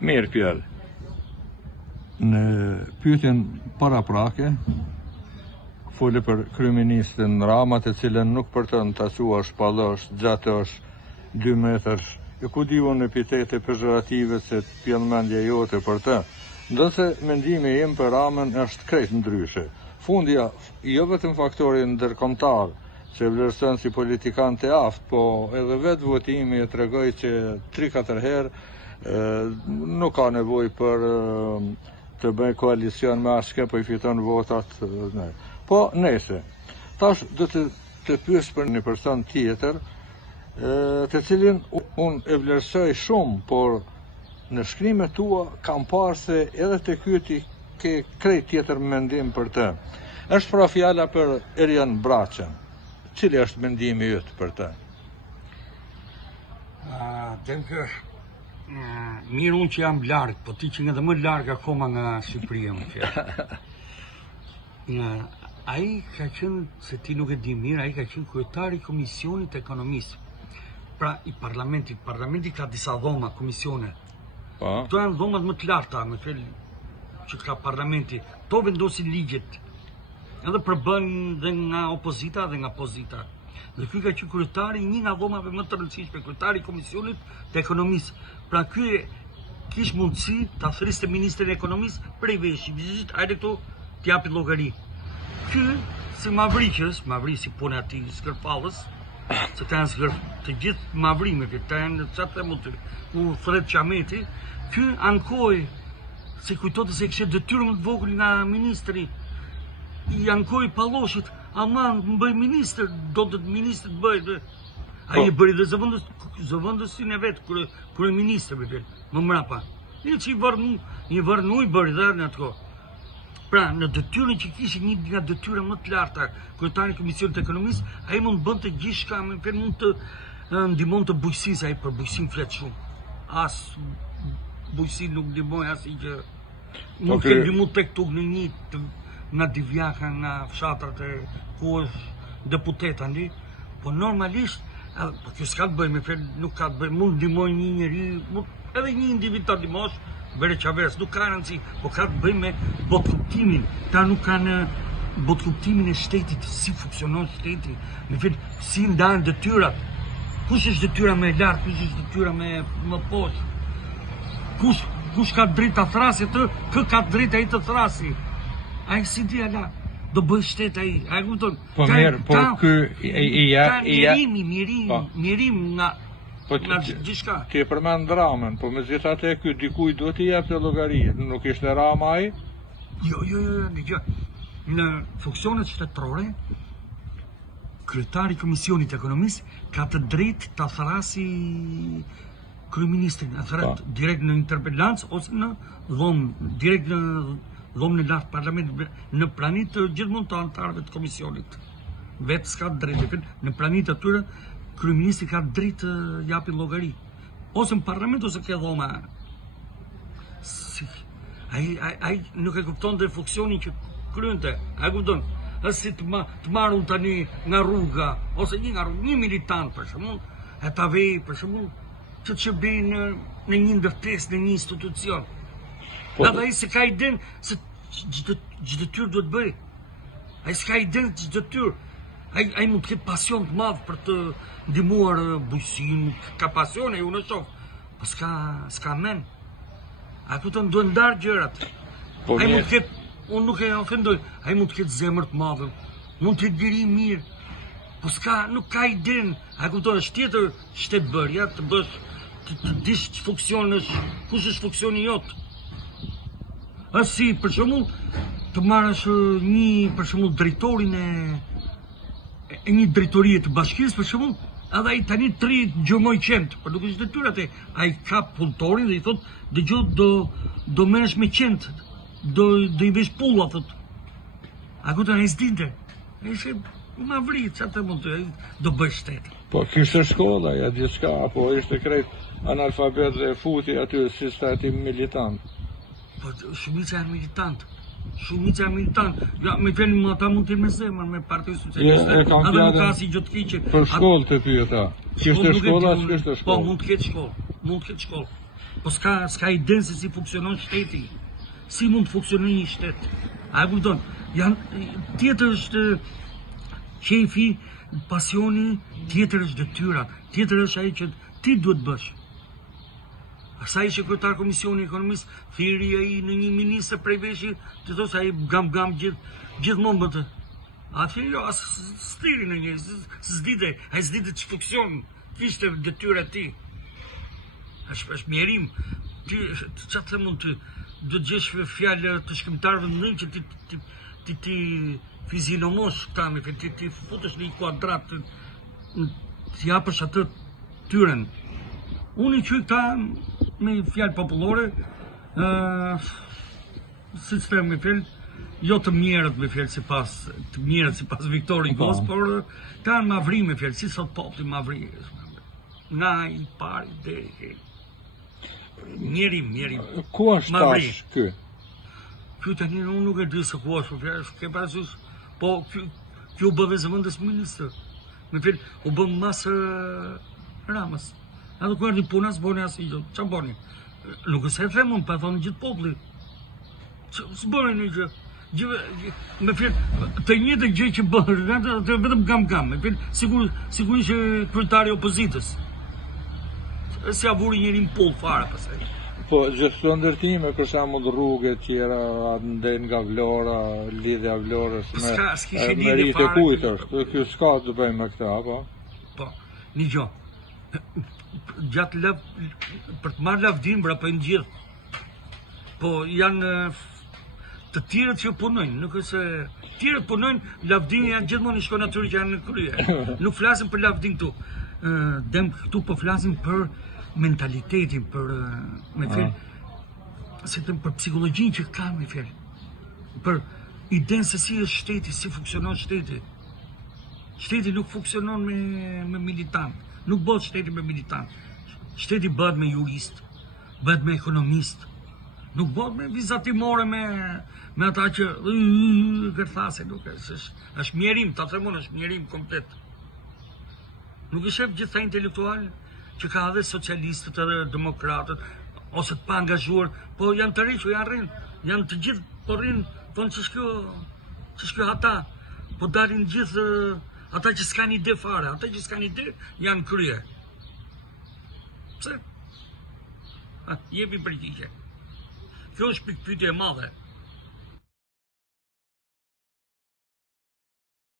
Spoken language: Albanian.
Mirë pjallë. Në pyetjen paraprake, fole për kryeministrin Rama, të cilën nuk për të në taquash, pallosh, gjatosh, 2 metrash, e ku di unë epitete pejorative se të pjellë mendja jote për të, ndërse mendimi im për Ramën është krejt ndryshe. Fundja, jo vetëm faktorin ndërkombëtar, që vlerëson si politikan të aftë, po edhe vetë votimi e tregoj që 3-4 herë nuk ka nevojë për të bëj koalicion me aske, po i fiton votat. Po nese, tash do të pyes për një person tjetër, të cilin unë e vlerësoj shumë, por në shkrimet tua kam parë se edhe të kyti ke krejt tjetër mendim për të. Është pra fjala për Erian Braçën. Cili është mendimi yt për të? Temke, mirë unë që jam largë, po ti që nga dhe më largë akoma nga Shqipëria më që. Ai ka qenë, se ti nuk e di mirë, ai ka qenë kryetari i Komisionit Ekonomisë. Pra i parlamenti ka disa dhoma, komisione. Këto janë dhomat më të larta, me fel që ka parlamenti. To vendosin ligjet. Edhe përbën dhe nga opozita dhe nga pozita. Dhe ky ka qenë kryetari një nga dhomave më të rëndësishme, kryetari i Komisionit të Ekonomisë. Pra ky kish mundësi ta thriste ministrin e Ekonomisë prej veshit, hajde këtu t'japi llogari. Ky si Mavri si puna e atij skërpallës, se të janë të gjithë mavrimet, të janë çfarë them unë, ku thret Qameti, ky ankoi se kujtohet se kishte detyrë më të vogël nga ministri. I ankoi Palloshit, aman, më bëj ministër, do të ministër të bëj. Ai e bëri dhe zëvendësin e vet, kryeministër më mrapa. Një që i vërnu i bëri dhe në atë kohë. Pra, në detyrën që kishte një nga detyra më të larta, kryetari i Komisionit të Ekonomisë, ai mund bënte gjithçka, mund të ndihmonte bujqësisë, ai për bujqësinë flet shumë. As bujqësi nuk ndihmoi asnjë gjë. Nuk e ndihmoi tek në një nga divjaka, nga fshatrat e ku është deputeta, po normalisht, po kjo s'ka të bëjë me fel, nuk ka të bëjë, mund ndihmoj një njeri, edhe një individ ta ndihmosh, vere qaves, nuk ka rëndësi, po ka të bëjë me botkuptimin, ta nuk kanë botkuptimin e shtetit, si funksionon shteti, me fel, si ndahen detyrat, kush është detyra me lartë, kush është detyra me poshtë, kush ka drejt të thrasi të, kë ka drejt ai të thrasi. Ai si di ala, do bëj shtet ai, ai kupton. Po mirë, po ky mirim nga gjithçka. Ti e përmend Ramën, po megjithatë ky dikujt duhet i jap të llogari, nuk ishte Rama ai? Jo, në funksionet shtetërore, kryetari i Komisionit të Ekonomisë ka të drejtë ta thrasi kryeministrin, direkt në interpelancë ose në dhomë, direkt në dhomën e lartë parlamentit, në pranit të gjithmonë të anëtarëve të komisionit. Vetë s'ka drejtë, në pranit atyre, kryeministri ka drejtë të japi llogari. Ose në parlament ose ke dhoma. Ai nuk e kupton dhe funksionin që kryente. Ai kupton, si të marrun tani nga rruga, ose një militant për shembull, e ta vej për shembull, që bëj në një ndërtesë, në një institucion. Dhe ai se ka iden se gjithë detyrë duhet bëj. Ai s'ka iden që detyrë. Ai mund të ketë pasion të madh për të ndihmuar bujqësinë, ka pasion e unë e shoh. Po s'ka men. A kupton, duhet ndar gjërat. Ai mund të ketë, unë nuk e ofendoj, ai mund të ketë zemër të madhe, mund të diri mirë. Po nuk ka iden. A kupton, është tjetër shtetbërja të bësh të dish që funksionesh, kush është funksioni jot. Si, për shembull, të marrësh për shembull, drejtorin e një drejtorie të bashkisë, për shembull, edhe ai tani gjërmoj qend, por nuk është detyrë atë. Ai ka punëtorin dhe i thot, do merresh me qend, do i vesh pulla, thot. A kupton, ai s'dinte. Ai ishte Mavri, çfarë mund të do bëj shtet. Po kishte shkolla, ja diçka, apo ishte krejt analfabet dhe futi aty si stati militant. Po shumica janë militant. Ja, me fjalë më ata mund të me zemër me Partinë Socialiste. Ata nuk ka si gjë të keqe. Për shkollë të pyeta. Kishte shkolla, s'kishte shkollë. Po mund të ketë shkollë. Po s'ka iden se si funksionon shteti. Si mund të funksionoj një shtet? A e kupton? Tjetër është qefi, pasioni, tjetër është detyra, tjetër është ai që ti duhet bësh. Sa ishte kryetar komisioni ekonomist, thiri ai në një ministër prej veshi, të thosë ai gam gjithmonë më të. A thiri jo, as s'thiri në një, s'dite, ai s'dite që funksion, kishte detyra ti. Është mjerim, ti çfarë të mund të do të gjesh fjalë të shkrimtarëve në që ti fizionomosh këta me ti futesh në një kuadrat të japësh atë tyren. Unë i qyj këta me fjalë popullore, si të them me fjalë, jo të mjerët me fjalë të mjerët si pas Viktor Hugos, por ta në mavri me fjalë, si sot popli mavri. Nga i pari deri Mjerim. Ku është tash ky? Ky tani unë nuk e di se ku është, ke parasysh, po ky u bë zëvendës ministër. Me fjalë, u bë mas Ramës. A do erdhi puna s'boni asgjë. Çfarë boni? Nuk e se them unë, pa thonë gjithë populli. S'boni një gjë. Me fjalë, të njëjtën gjë që bën, vetëm gam. Me fjalë, sigurisht kryetari i opozitës. Si avuri njërin pull fare pasaj. Po, gjithë të ndërtime, për shembull rrugë e tjera, nden nga Vlora, lidhja Vlorës me rritë e kujtër. Kjo s'ka të bëjmë me këta, apo? Po, një gjë. Gjatë për të marrë lavdin, vrapojnë gjithë. Po, janë të tjerët që punojnë, nuk është se tjerët punojnë, lavdini janë gjithmonë një shko natyri që janë në krye. Nuk flasim për lavdin këtu. Këtu po flasim për mentalitetin, për me fjalë, për psikologjinë që ka me fjalë, për idenë se si është shteti, si funksionon shteti. Shteti nuk funksionon me militant, nuk bëhet shteti me militant. Shteti bëhet me jurist, bëhet me ekonomist, nuk bëhet me vizatimore me ata që gërthase, nuk është mjerim, ta themon është mjerim komplet. Nuk e shef gjitha intelektual që ka edhe socialistët edhe demokratët, ose të pa angazhuar, po janë të rriqë, janë të gjithë, po rrinë, thonë që shkjo ata, po dalin gjithë ata që s'kan ide fare, ata që s'kan ide janë krye. Pse? Jepi përgjigje. Kjo është pikpyetje e madhe.